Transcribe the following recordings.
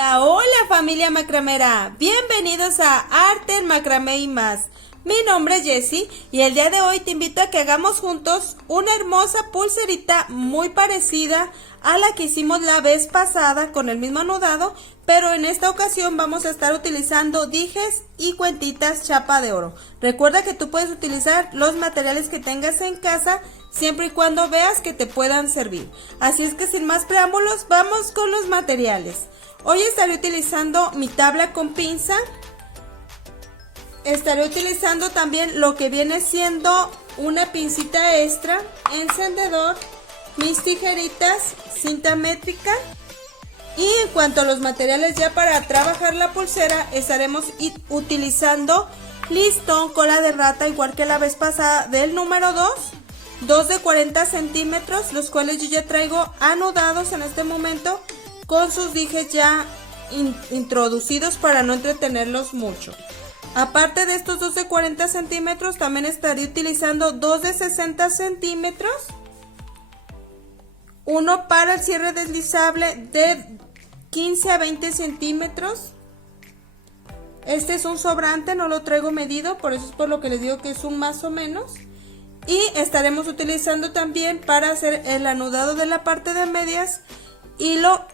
Hola, hola familia macramera, bienvenidos a Arte en Macramé y más. Mi nombre es Jessie y el día de hoy te invito a que hagamos juntos una hermosa pulserita muy parecida a la que hicimos la vez pasada con el mismo anudado, pero en esta ocasión vamos a estar utilizando dijes y cuentitas chapa de oro. Recuerda que tú puedes utilizar los materiales que tengas en casa siempre y cuando veas que te puedan servir. Así es que sin más preámbulos, vamos con los materiales. Hoy estaré utilizando mi tabla con pinza. Estaré utilizando también lo que viene siendo una pincita extra, encendedor, mis tijeritas, cinta métrica. Y en cuanto a los materiales ya para trabajar la pulsera, estaremos utilizando listón, cola de rata, igual que la vez pasada, del número 2 de 40 centímetros, los cuales yo ya traigo anudados en este momento con sus dijes ya introducidos para no entretenerlos mucho. Aparte de estos 2 de 40 centímetros, también estaré utilizando 2 de 60 centímetros, uno para el cierre deslizable de 15 a 20 centímetros. Este es un sobrante, no lo traigo medido, por eso es por lo que les digo que es un más o menos. Y estaremos utilizando también para hacer el anudado de la parte de medias, hilo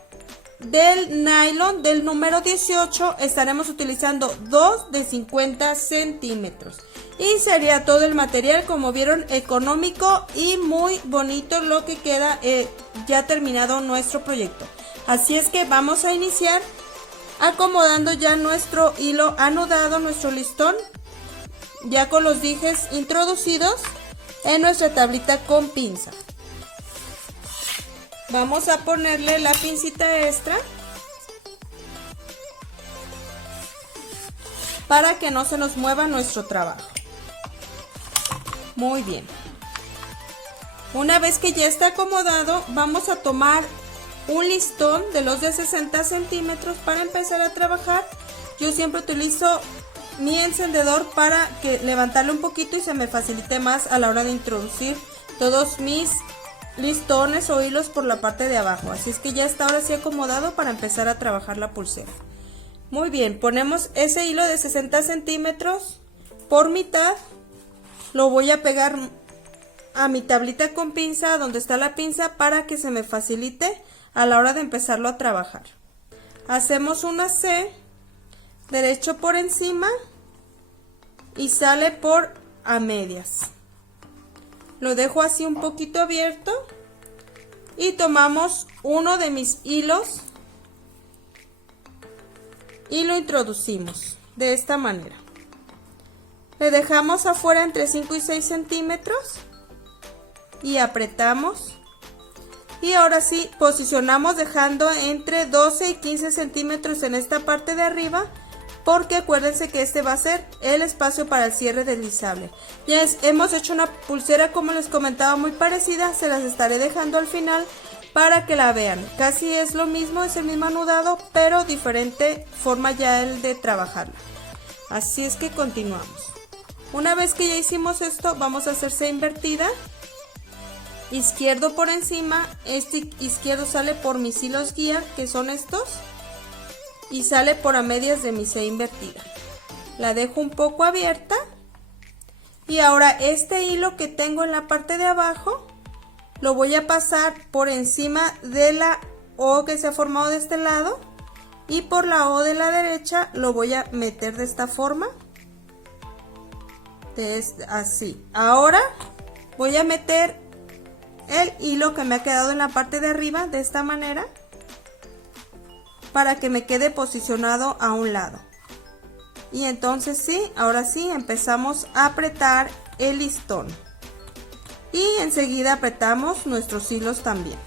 del nylon del número 18, estaremos utilizando 2 de 50 centímetros. Y sería todo el material, como vieron, económico y muy bonito lo que queda ya terminado nuestro proyecto. Así es que vamos a iniciar acomodando ya nuestro hilo anudado, nuestro listón, ya con los dijes introducidos en nuestra tablita con pinza. Vamos a ponerle la pincita extra para que no se nos mueva nuestro trabajo. Muy bien. Una vez que ya está acomodado, vamos a tomar un listón de los de 60 centímetros para empezar a trabajar. Yo siempre utilizo mi encendedor para que levantarle un poquito y se me facilite más a la hora de introducir todos mis listones o hilos por la parte de abajo. Así es que ya está ahora sí acomodado para empezar a trabajar la pulsera. Muy bien, ponemos ese hilo de 60 centímetros por mitad, lo voy a pegar a mi tablita con pinza donde está la pinza para que se me facilite a la hora de empezarlo a trabajar. Hacemos una C derecho por encima y sale por a medias. Lo dejo así un poquito abierto y tomamos uno de mis hilos y lo introducimos de esta manera. Le dejamos afuera entre 5 y 6 centímetros y apretamos. Y ahora sí posicionamos dejando entre 12 y 15 centímetros en esta parte de arriba, porque acuérdense que este va a ser el espacio para el cierre deslizable. Ya hemos hecho una pulsera, como les comentaba, muy parecida, se las estaré dejando al final para que la vean. Casi es lo mismo, es el mismo anudado, pero diferente forma ya el de trabajarla. Así es que continuamos. Una vez que ya hicimos esto, vamos a hacer C invertida. Izquierdo por encima, este izquierdo sale por mis hilos guía, que son estos, y sale por a medias de mi C invertida. La dejo un poco abierta y ahora este hilo que tengo en la parte de abajo lo voy a pasar por encima de la O que se ha formado de este lado, y por la O de la derecha lo voy a meter de esta forma, así. Ahora voy a meter el hilo que me ha quedado en la parte de arriba de esta manera para que me quede posicionado a un lado. Y entonces sí, ahora sí empezamos a apretar el listón y enseguida apretamos nuestros hilos también.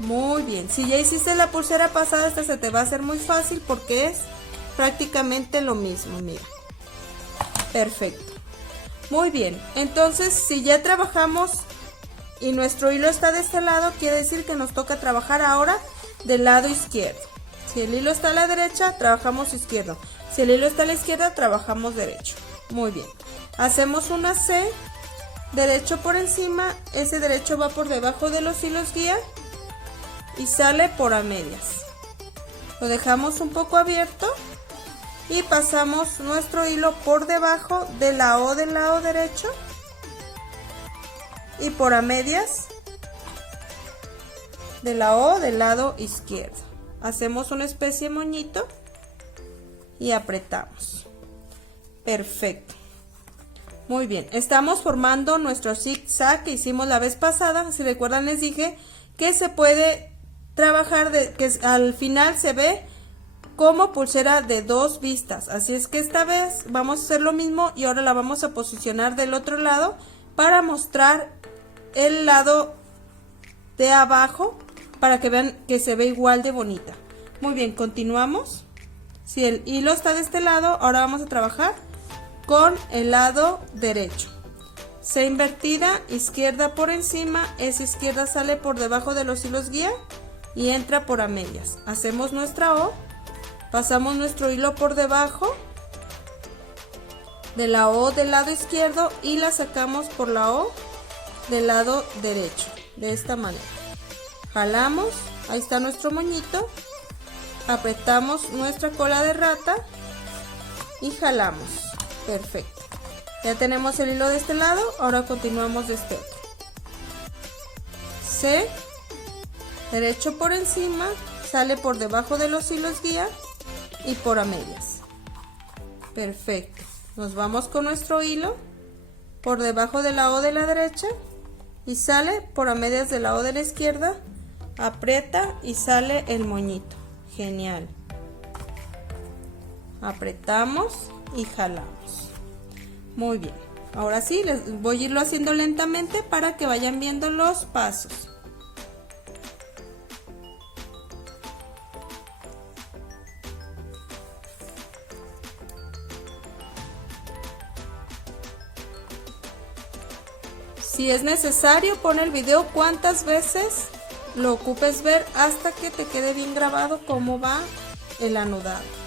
Muy bien, si ya hiciste la pulsera pasada, esta se te va a hacer muy fácil porque es prácticamente lo mismo, mira. Perfecto. Muy bien, entonces si ya trabajamos y nuestro hilo está de este lado, quiere decir que nos toca trabajar ahora del lado izquierdo. Si el hilo está a la derecha, trabajamos izquierdo. Si el hilo está a la izquierda, trabajamos derecho. Muy bien. Hacemos una C, derecho por encima, ese derecho va por debajo de los hilos guía y sale por a medias. Lo dejamos un poco abierto y pasamos nuestro hilo por debajo de la O del lado derecho y por a medias de la O del lado izquierdo. Hacemos una especie de moñito y apretamos. Perfecto. Muy bien, estamos formando nuestro zigzag que hicimos la vez pasada. Si recuerdan, les dije que se puede trabajar que al final se ve como pulsera de 2 vistas. Así es que esta vez vamos a hacer lo mismo y ahora la vamos a posicionar del otro lado para mostrar el lado de abajo para que vean que se ve igual de bonita. Muy bien, continuamos. Si el hilo está de este lado, ahora vamos a trabajar con el lado derecho. C invertida, izquierda por encima, esa izquierda sale por debajo de los hilos guía y entra por a medias. Hacemos nuestra O, pasamos nuestro hilo por debajo de la O del lado izquierdo y la sacamos por la O del lado derecho, de esta manera. Jalamos, ahí está nuestro moñito, apretamos nuestra cola de rata y jalamos. Perfecto. Ya tenemos el hilo de este lado, ahora continuamos de este otro. C, derecho por encima, sale por debajo de los hilos guía y por a medias. Perfecto. Nos vamos con nuestro hilo por debajo de la O de la derecha y sale por a medias de la O de la izquierda, aprieta y sale el moñito. Genial. Apretamos y jalamos. Muy bien, ahora sí, les voy a irlo haciendo lentamente para que vayan viendo los pasos. Si es necesario, pon el video cuantas veces lo ocupes ver hasta que te quede bien grabado cómo va el anudado.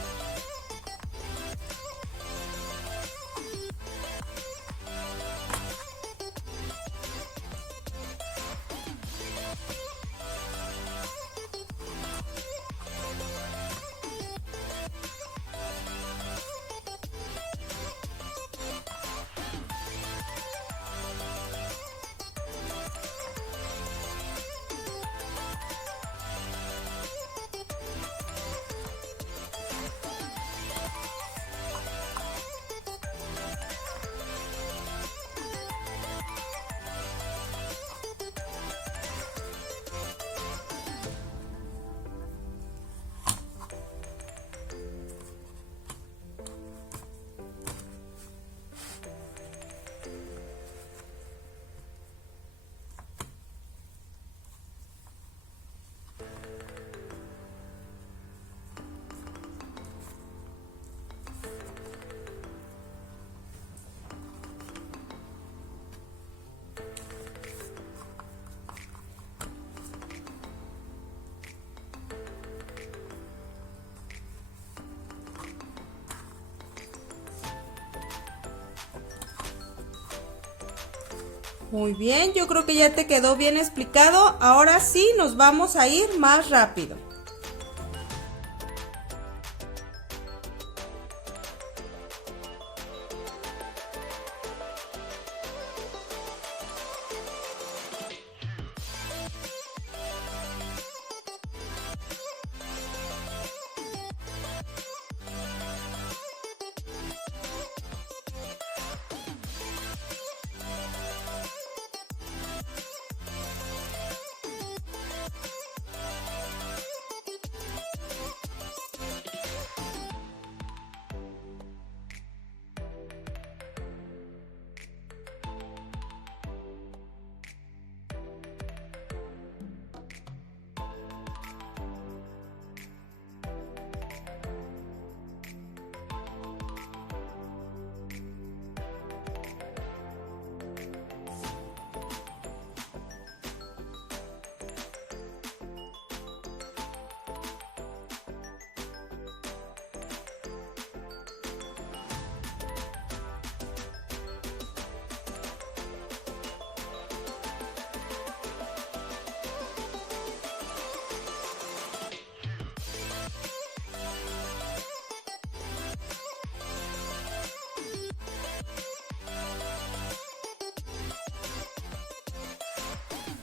Muy bien, yo creo que ya te quedó bien explicado. Ahora sí nos vamos a ir más rápido.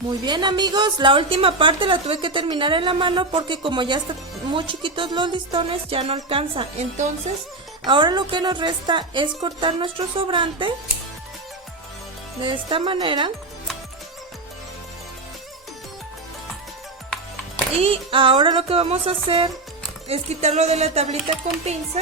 Muy bien, amigos, la última parte la tuve que terminar en la mano porque como ya están muy chiquitos los listones ya no alcanza. Entonces ahora lo que nos resta es cortar nuestro sobrante de esta manera. Y ahora lo que vamos a hacer es quitarlo de la tablita con pinza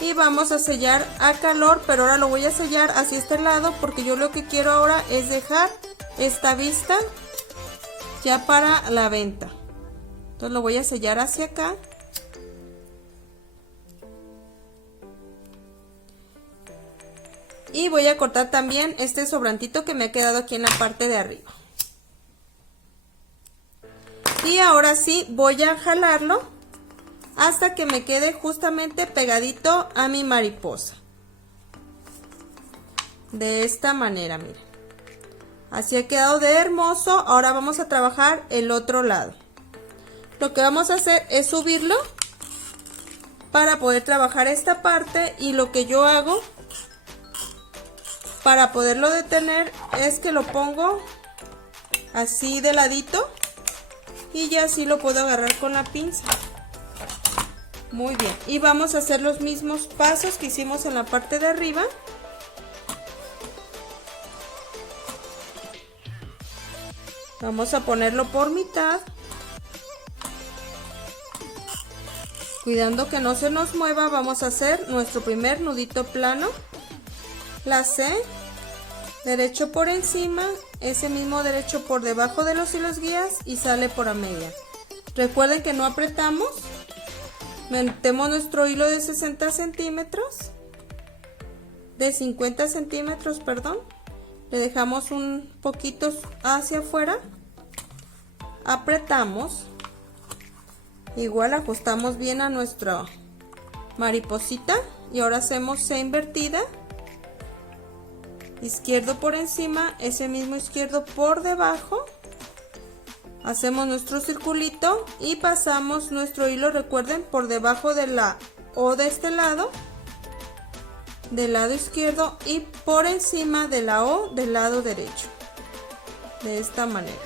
y vamos a sellar a calor, pero ahora lo voy a sellar hacia este lado porque yo lo que quiero ahora es dejar esta vista ya para la venta. Entonces lo voy a sellar hacia acá. Y voy a cortar también este sobrantito que me ha quedado aquí en la parte de arriba. Y ahora sí voy a jalarlo hasta que me quede justamente pegadito a mi mariposa. De esta manera, miren. Así ha quedado de hermoso. Ahora vamos a trabajar el otro lado. Lo que vamos a hacer es subirlo para poder trabajar esta parte, y lo que yo hago para poderlo detener es que lo pongo así de ladito y ya así lo puedo agarrar con la pinza. Muy bien, y vamos a hacer los mismos pasos que hicimos en la parte de arriba. Vamos a ponerlo por mitad, cuidando que no se nos mueva. Vamos a hacer nuestro primer nudito plano, lace, derecho por encima, ese mismo derecho por debajo de los hilos guías y sale por a media. Recuerden que no apretamos, metemos nuestro hilo de 60 centímetros, de 50 centímetros, perdón, le dejamos un poquito hacia afuera, apretamos, igual ajustamos bien a nuestra mariposita y ahora hacemos C invertida, izquierdo por encima, ese mismo izquierdo por debajo, hacemos nuestro circulito y pasamos nuestro hilo, recuerden, por debajo de la O de este lado, del lado izquierdo, y por encima de la O del lado derecho, de esta manera.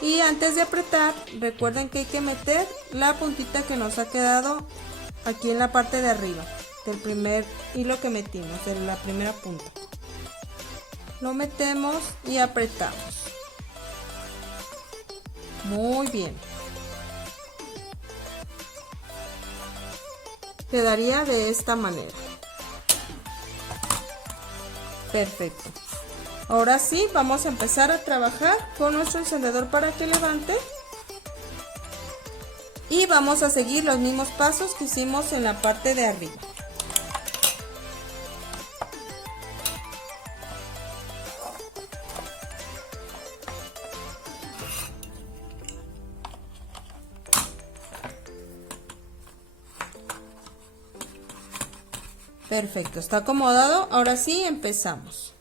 Y antes de apretar, recuerden que hay que meter la puntita que nos ha quedado aquí en la parte de arriba del primer hilo que metimos, de la primera punta. Lo metemos y apretamos. Muy bien. Quedaría de esta manera. Perfecto. Ahora sí, vamos a empezar a trabajar con nuestro encendedor para que levante. Y vamos a seguir los mismos pasos que hicimos en la parte de arriba. Perfecto, está acomodado. Ahora sí, empezamos.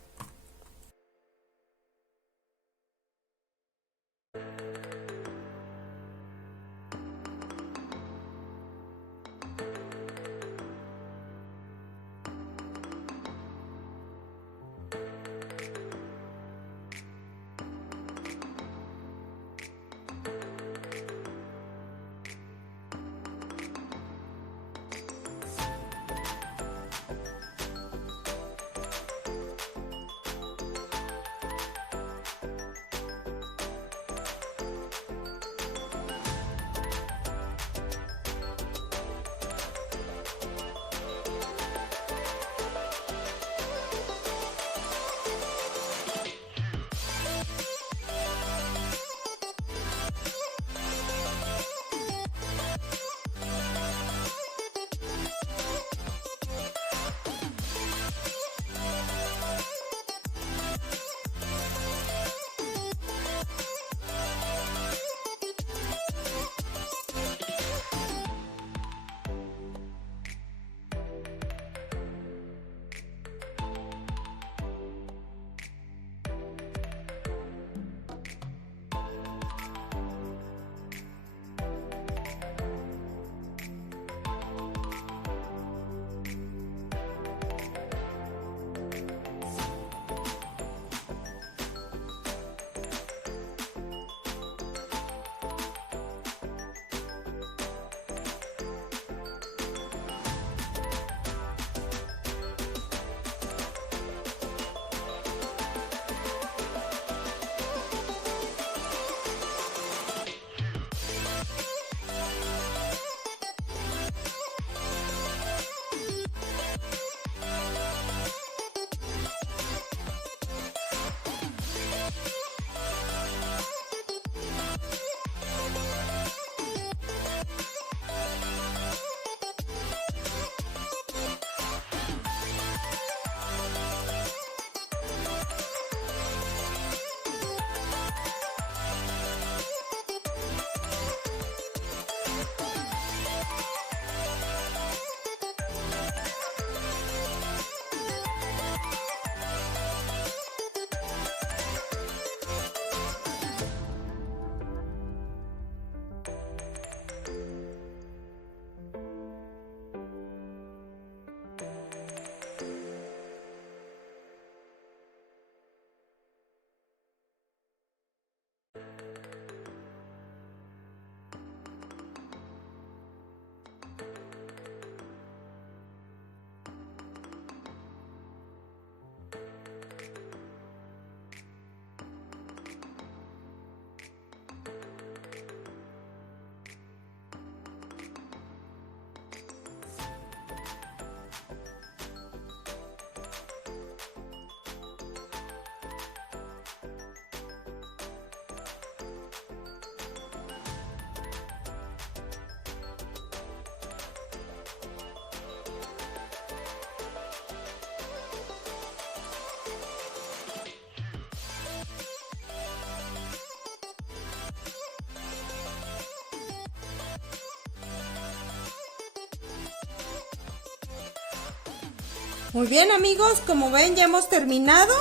Muy bien amigos, como ven ya hemos terminado.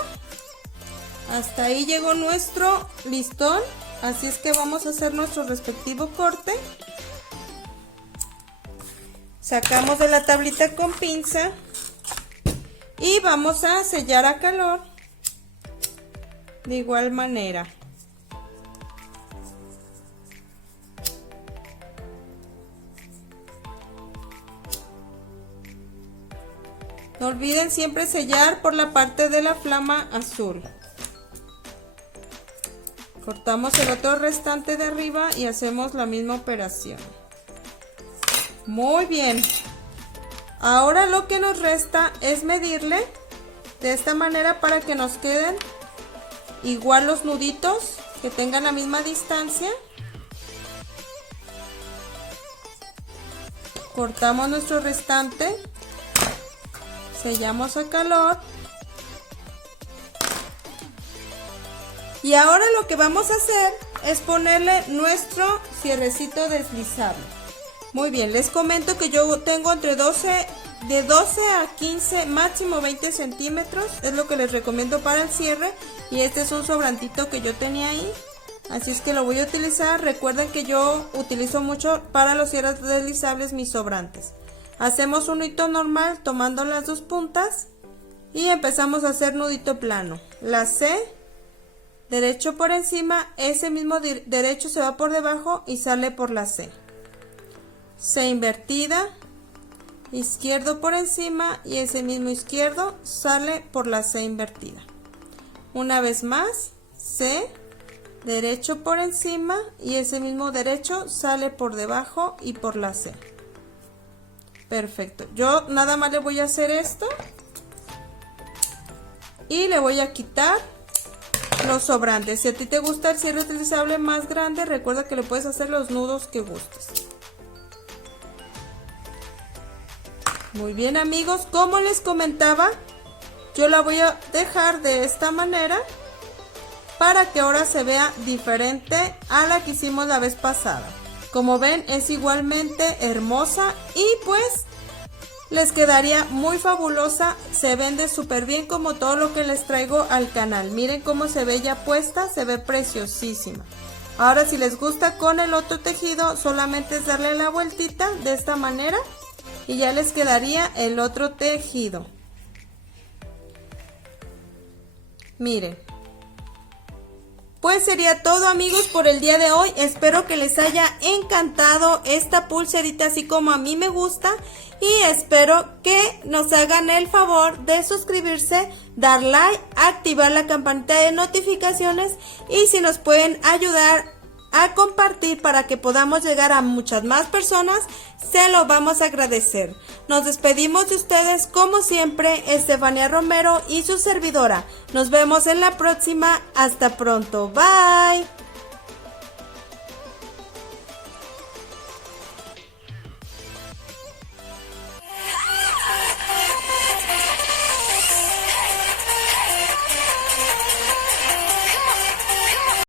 Hasta ahí llegó nuestro listón. Así es que vamos a hacer nuestro respectivo corte. Sacamos de la tablita con pinza y vamos a sellar a calor de igual manera. No olviden siempre sellar por la parte de la flama azul. Cortamos el otro restante de arriba y hacemos la misma operación. Muy bien. Ahora lo que nos resta es medirle de esta manera para que nos queden igual los nuditos, que tengan la misma distancia. Cortamos nuestro restante, sellamos a calor. Y ahora lo que vamos a hacer es ponerle nuestro cierrecito deslizable. Muy bien, les comento que yo tengo de 12 a 15, máximo 20 centímetros. Es lo que les recomiendo para el cierre. Y este es un sobrantito que yo tenía ahí. Así es que lo voy a utilizar. Recuerden que yo utilizo mucho para los cierres deslizables mis sobrantes. Hacemos un nudito normal tomando las dos puntas. Y empezamos a hacer nudito plano. La C, derecho por encima, ese mismo derecho se va por debajo y sale por la C. C invertida, izquierdo por encima y ese mismo izquierdo sale por la C invertida. Una vez más, C, derecho por encima y ese mismo derecho sale por debajo y por la C. Perfecto. Yo nada más le voy a hacer esto y le voy a quitar los sobrantes. Si a ti te gusta el cierre utilizable más grande, recuerda que le puedes hacer los nudos que gustes. Muy bien amigos, como les comentaba, yo la voy a dejar de esta manera para que ahora se vea diferente a la que hicimos la vez pasada. Como ven, es igualmente hermosa y pues les quedaría muy fabulosa. Se vende súper bien como todo lo que les traigo al canal. Miren cómo se ve ya puesta, se ve preciosísima. Ahora si les gusta con el otro tejido, solamente es darle la vueltita de esta manera y ya les quedaría el otro tejido. Miren. Pues sería todo amigos por el día de hoy. Espero que les haya encantado esta pulserita así como a mí me gusta. Y espero que nos hagan el favor de suscribirse, dar like, activar la campanita de notificaciones. Y si nos pueden ayudar a compartir para que podamos llegar a muchas más personas, se lo vamos a agradecer. Nos despedimos de ustedes como siempre, Estefanía Romero y su servidora. Nos vemos en la próxima. Hasta pronto. Bye.